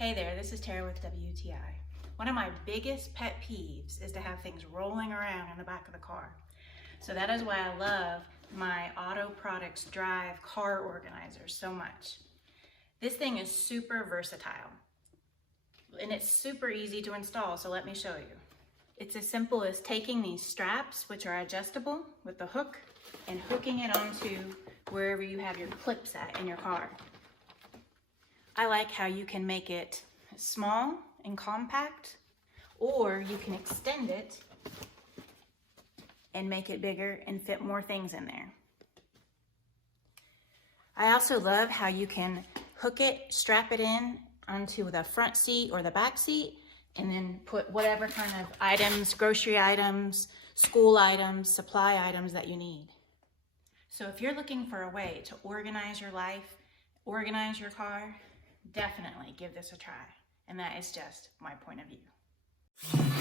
Hey there, this is Tara with WTI. One of my biggest pet peeves is to have things rolling around in the back of the car. So that is why I love my Auto Products Drive car organizer so much. This thing is super versatile and it's super easy to install, so let me show you. It's as simple as taking these straps, which are adjustable with the hook, and hooking it onto wherever you have your clips at in your car. I like how you can make it small and compact, or you can extend it and make it bigger and fit more things in there. I also love how you can hook it, strap it in onto the front seat or the back seat, and then put whatever kind of items, grocery items, school items, supply items that you need. So if you're looking for a way to organize your life, organize your car, definitely give this a try. And that is just my point of view.